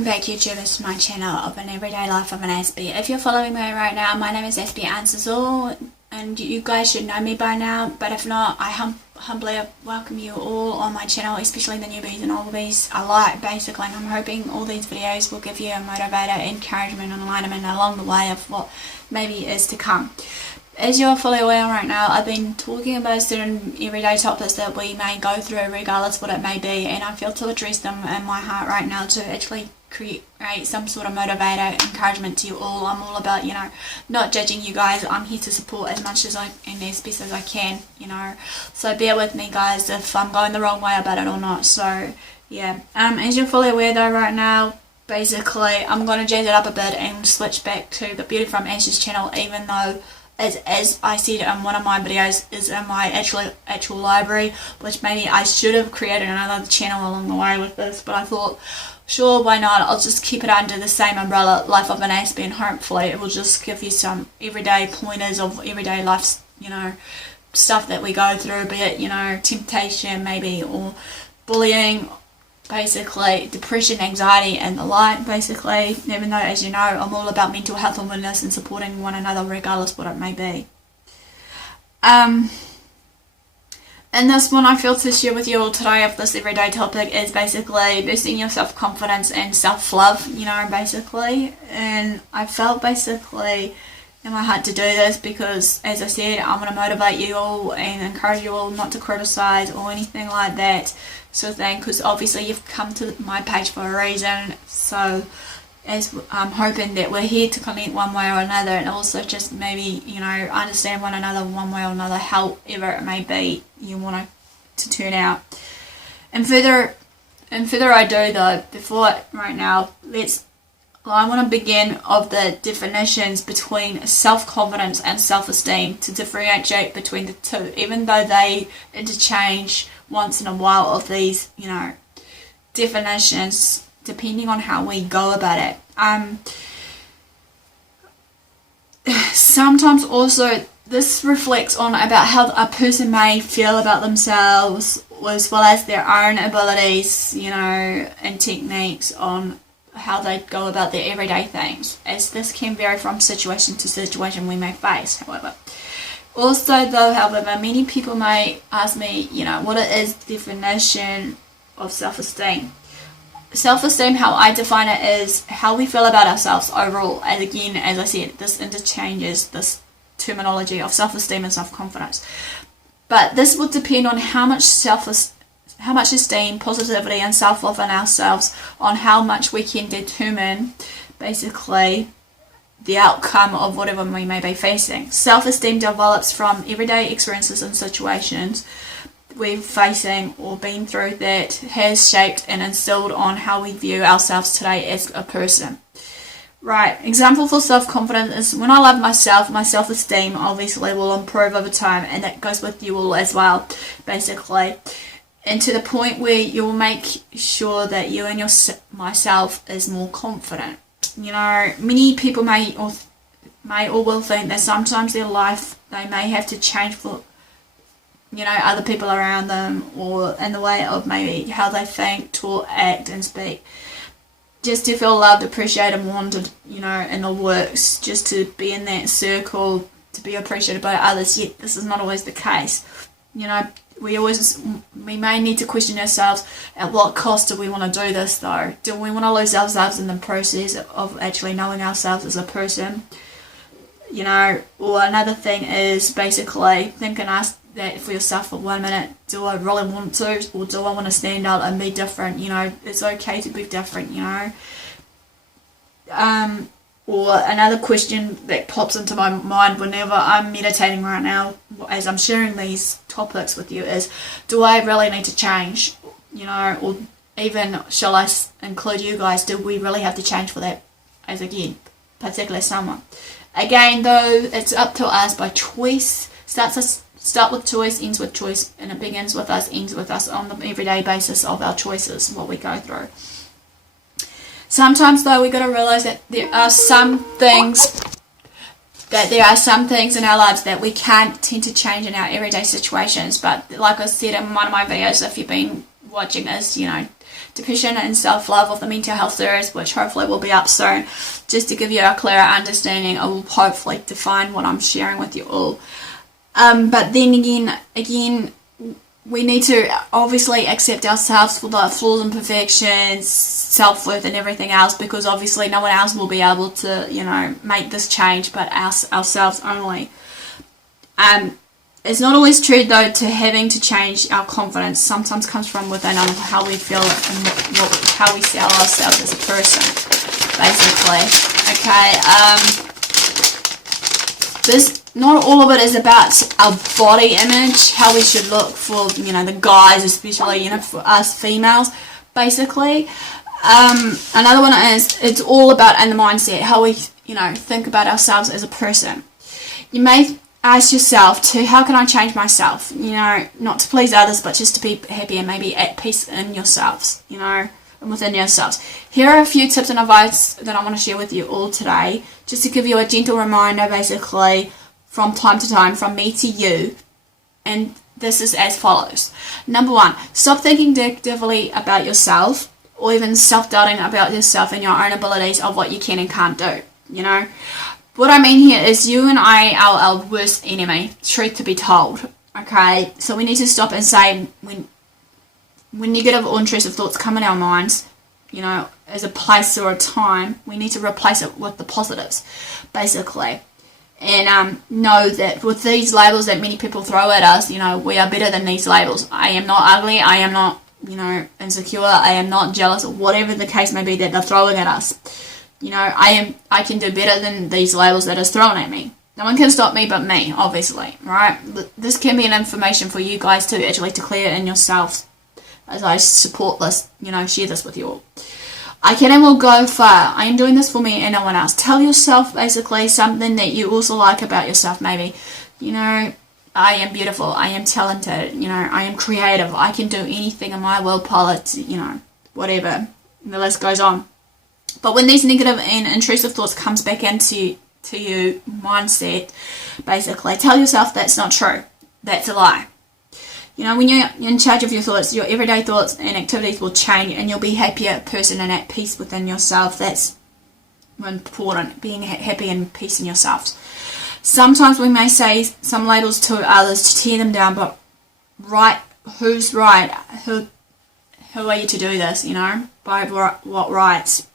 welcome back YouTubers to my channel of an everyday life of an Aspie. If you're following me right now, my name is AspieAnswersAll and you guys should know me by now, but if not, I humbly welcome you all on my channel, especially the newbies and oldies alike basically, and I'm hoping all these videos will give you a motivator, encouragement and alignment along the way of what maybe is to come. As you're fully aware right now, I've been talking about certain everyday topics that we may go through regardless what it may be, and I feel to address them in my heart right now to actually create some sort of motivator, encouragement to you all. I'm all about, not judging you guys. I'm here to support as much as I and as best as I can, so bear with me guys if I'm going the wrong way about it or not. So yeah, as you're fully aware though right now, basically I'm going to jazz it up a bit and switch back to the Beauty from Ashes channel, even though as I said in one of my videos is in my actual library, which maybe I should have created another channel along the way with this, but I thought sure, why not, I'll just keep it under the same umbrella, Life of an Aspie, and hopefully it will just give you some everyday pointers of everyday life, stuff that we go through, be it, temptation maybe, or bullying, basically depression, anxiety and the like, basically, even though, as you know, I'm all about mental health and wellness and supporting one another regardless what it may be. And this one I feel to share with you all today of this everyday topic is basically boosting your self-confidence and self-love, basically. And I felt basically in my heart to do this because, as I said, I'm going to motivate you all and encourage you all not to criticize or anything like that sort of thing, because obviously you've come to my page for a reason. So as I'm hoping that we're here to connect one way or another, and also just maybe understand one another one way or another, however it may be you want to turn out. And further ado though, before right now, I want to begin of the definitions between self-confidence and self-esteem to differentiate between the two, even though they interchange once in a while of these, definitions, depending on how we go about it. Sometimes also this reflects on about how a person may feel about themselves, as well as their own abilities, and techniques on how they go about their everyday things, as this can vary from situation to situation we may face, however. Also though, however, many people may ask me, what is the definition of self-esteem? Self-esteem, how I define it, is how we feel about ourselves overall. And again, as I said, this interchanges this terminology of self-esteem and self-confidence. But this will depend on how much esteem, positivity and self-love in ourselves, on how much we can determine basically the outcome of whatever we may be facing. Self-esteem develops from everyday experiences and situations we're facing or been through that has shaped and instilled on how we view ourselves today as a person. Right, example for self-confidence is when I love myself, my self-esteem obviously will improve over time, and that goes with you all as well, basically. And to the point where you'll make sure that you and myself is more confident. Many people may or will think that sometimes their life they may have to change for other people around them, or in the way of maybe how they think, talk, act and speak, just to feel loved, appreciated and wanted, in the works, just to be in that circle, to be appreciated by others. Yet this is not always the case. We may need to question ourselves, at what cost do we want to do this though? Do we want to lose ourselves in the process of actually knowing ourselves as a person? Or another thing is basically think and ask that for yourself for 1 minute, do I really want to, or do I want to stand out and be different? It's okay to be different, Or another question that pops into my mind whenever I'm meditating right now, as I'm sharing these topics with you, is, do I really need to change? Or even, shall I include you guys, do we really have to change for that, as again, particularly someone? Again though, it's up to us by choice. Start with choice, ends with choice, and it begins with us, ends with us on the everyday basis of our choices, what we go through. Sometimes though, we got to realize that there are some things in our lives that we can't tend to change in our everyday situations. But like I said in one of my videos, if you've been watching this, depression and self-love of the mental health series, which hopefully will be up soon, just to give you a clearer understanding. I will hopefully define what I'm sharing with you all. But then again, we need to obviously accept ourselves for the flaws and imperfections, self-worth and everything else, because obviously no one else will be able to, make this change but ourselves only. It's not always true though to having to change our confidence. Sometimes comes from within on how we feel and how we see ourselves as a person, basically. Okay, not all of it is about our body image, how we should look for, the guys, especially, for us females, basically. Another one is, it's all about in the mindset, how we, think about ourselves as a person. You may ask yourself too, how can I change myself? Not to please others, but just to be happy and maybe at peace in yourselves, and within yourselves. Here are a few tips and advice that I want to share with you all today, just to give you a gentle reminder, basically, from time to time, from me to you. And this is as follows. Number 1, stop thinking negatively about yourself, or even self-doubting about yourself and your own abilities of what you can and can't do. What I mean here is you and I are our worst enemy, truth to be told. Okay, so we need to stop and say, when negative or intrusive thoughts come in our minds, as a place or a time, we need to replace it with the positives, basically. And know that with these labels that many people throw at us, we are better than these labels. I am not ugly, I am not, insecure, I am not jealous, or whatever the case may be that they're throwing at us. I can do better than these labels that is thrown at me. No one can stop me but me, obviously, right? This can be an information for you guys too, actually, to clear in yourselves, as I support this, share this with you all. I can and will go far. I am doing this for me and no one else. Tell yourself, basically, something that you also like about yourself, maybe. I am beautiful. I am talented. I am creative. I can do anything in my willpower to, whatever. And the list goes on. But when these negative and intrusive thoughts comes back into you mindset, basically, tell yourself that's not true. That's a lie. When you're in charge of your thoughts, your everyday thoughts and activities will change, and you'll be a happier person and at peace within yourself. That's important, being happy and peace in yourselves. Sometimes we may say some labels to others to tear them down, but who's right? Who are you to do this, by what rights?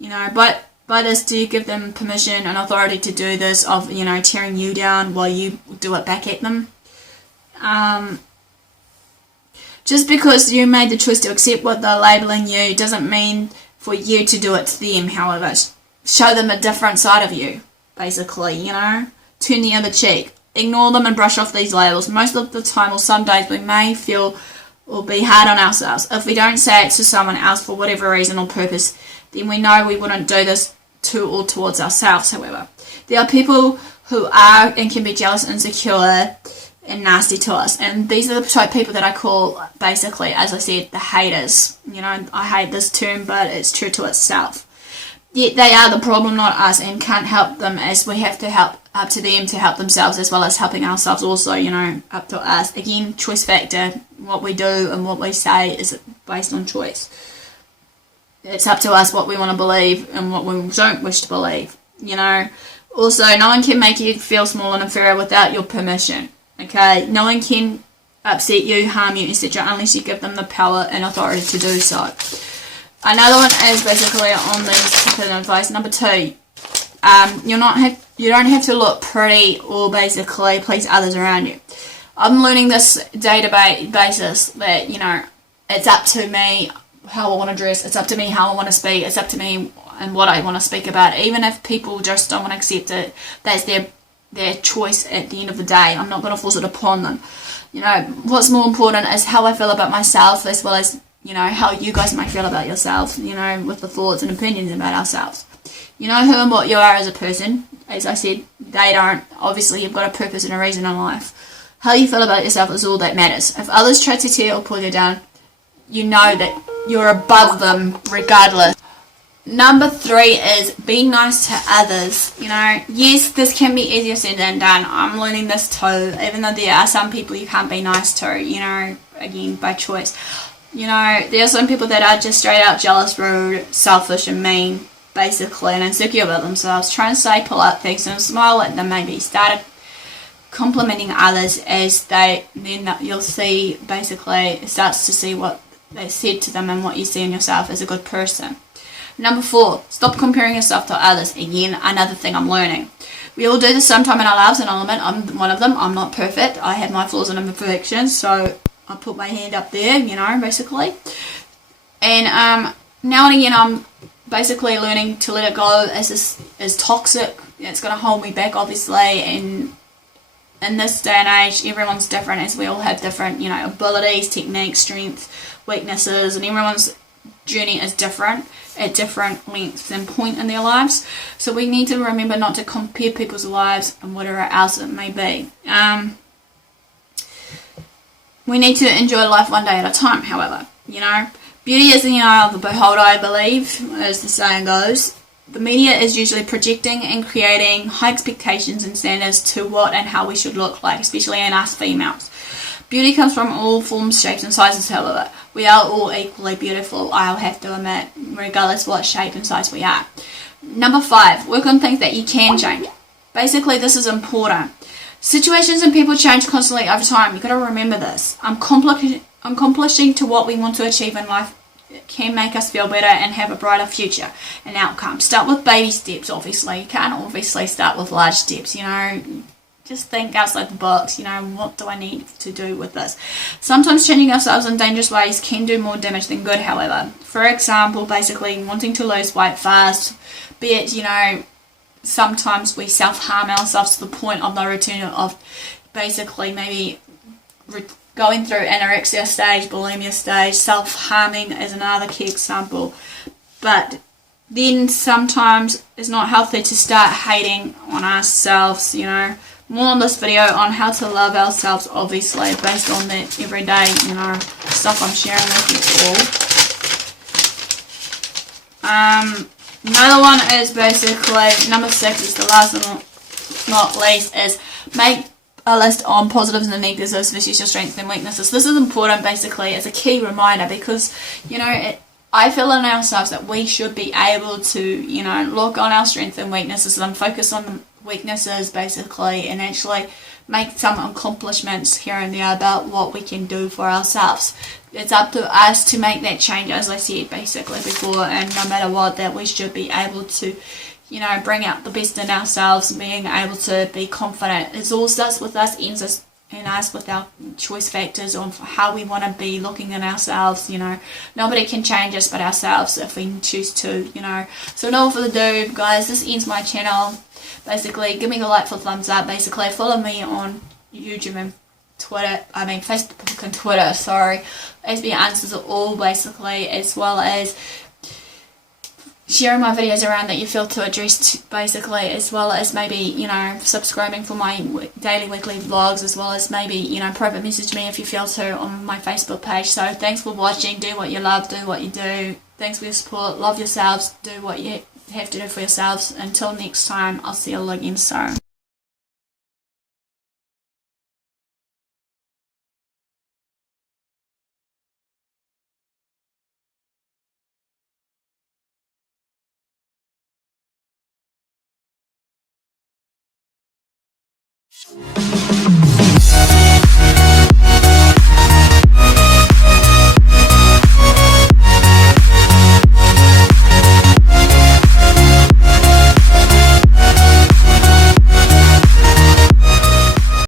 By this, do you give them permission and authority to do this of, tearing you down while you do it back at them? Just because you made the choice to accept what they're labeling you doesn't mean for you to do it to them, however. Show them a different side of you, basically, Turn the other cheek. Ignore them and brush off these labels. Most of the time, or some days, we may feel or be hard on ourselves. If we don't say it to someone else for whatever reason or purpose, then we know we wouldn't do this to or towards ourselves, however. There are people who are and can be jealous, insecure, and nasty to us, and these are the type of people that I call, basically, as I said, the haters. I hate this term, but it's true to itself. Yet they are the problem, not us, and can't help them, as we have to help up to them to help themselves, as well as helping ourselves also, up to us. Again, choice factor. What we do and what we say is based on choice. It's up to us what we want to believe and what we don't wish to believe. Also, no one can make you feel small and inferior without your permission. Okay, no one can upset you, harm you, etc., unless you give them the power and authority to do so. Another one is basically on this tip and advice. Number 2, you don't have to look pretty or basically please others around you. I'm learning this day-to-day basis that it's up to me how I want to dress. It's up to me how I want to speak. It's up to me and what I want to speak about. Even if people just don't want to accept it, that's their choice at the end of the day. I'm not going to force it upon them. What's more important is how I feel about myself, as well as, how you guys might feel about yourself, with the thoughts and opinions about ourselves. Who and what you are as a person. As I said, they don't. Obviously, you've got a purpose and a reason in life. How you feel about yourself is all that matters. If others try to tear or pull you down, you know that you're above them regardless. Number 3 is be nice to others. Yes, this can be easier said than done. I'm learning this too, even though there are some people you can't be nice to, again, by choice. You know, there are some people that are just straight out jealous, rude, selfish and mean, basically, and insecure about themselves. Try and say polite things and smile at them, maybe. Start complimenting others as then you'll see, basically, it starts to see what they said to them and what you see in yourself as a good person. Number 4, stop comparing yourself to others. Again, another thing I'm learning. We all do this sometime in our lives, and I'll admit I'm one of them. I'm not perfect. I have my flaws and imperfections, so I put my hand up there, you know, basically. And now and again, I'm basically learning to let it go as this is toxic. It's going to hold me back, obviously. And in this day and age, everyone's different, as we all have different, you know, abilities, techniques, strengths, weaknesses, and everyone's journey is different at different lengths and point in their lives. So we need to remember not to compare people's lives and whatever else it may be. We need to enjoy life one day at a time, however. You know, beauty is in the eye of the beholder, I believe, as the saying goes. The media is usually projecting and creating high expectations and standards to what and how we should look like, especially in us females. Beauty comes from all forms, shapes and sizes, however. We are all equally beautiful, I'll have to admit, regardless what shape and size we are. Number 5, work on things that you can change. Basically, this is important. Situations and people change constantly over time. You've got to remember this. Accomplishing to what we want to achieve in life can make us feel better and have a brighter future and outcome. Start with baby steps, obviously. You can't obviously start with large steps, you know. Just think outside the box, you know, what do I need to do with this? Sometimes changing ourselves in dangerous ways can do more damage than good, however. For example, basically wanting to lose weight fast, be it, you know, sometimes we self-harm ourselves to the point of no return, of basically maybe going through anorexia stage, bulimia stage, self-harming is another key example. But then sometimes it's not healthy to start hating on ourselves, you know. More on this video on how to love ourselves, obviously, based on that everyday, you know, stuff I'm sharing with you all. Another one is basically, number 6 is the last and not least, is make a list on positives and negatives versus your strengths and weaknesses. This is important, basically, as a key reminder, because, you know, I feel in ourselves that we should be able to, you know, look on our strengths and weaknesses and focus on the weaknesses, basically, and actually make some accomplishments here and there about what we can do for ourselves. It's up to us to make that change, as I said basically before, and no matter what, that we should be able to, you know, bring out the best in ourselves and being able to be confident. It all starts with us, ends in us with our choice factors on how we want to be looking in ourselves, you know. Nobody can change us but ourselves if we choose to, you know. So no further ado, guys, this ends my channel. Basically, give me a like for thumbs up. Basically, follow me on YouTube and Facebook and Twitter, sorry. AspieAnswersAll, basically, as well as sharing my videos around that you feel to address, basically, as well as maybe, you know, subscribing for my daily, weekly vlogs, as well as maybe, you know, private message me if you feel to on my Facebook page. So thanks for watching. Do what you love, do what you do. Thanks for your support. Love yourselves. Do what you have to do for yourselves. Until next time, I'll see you all again soon.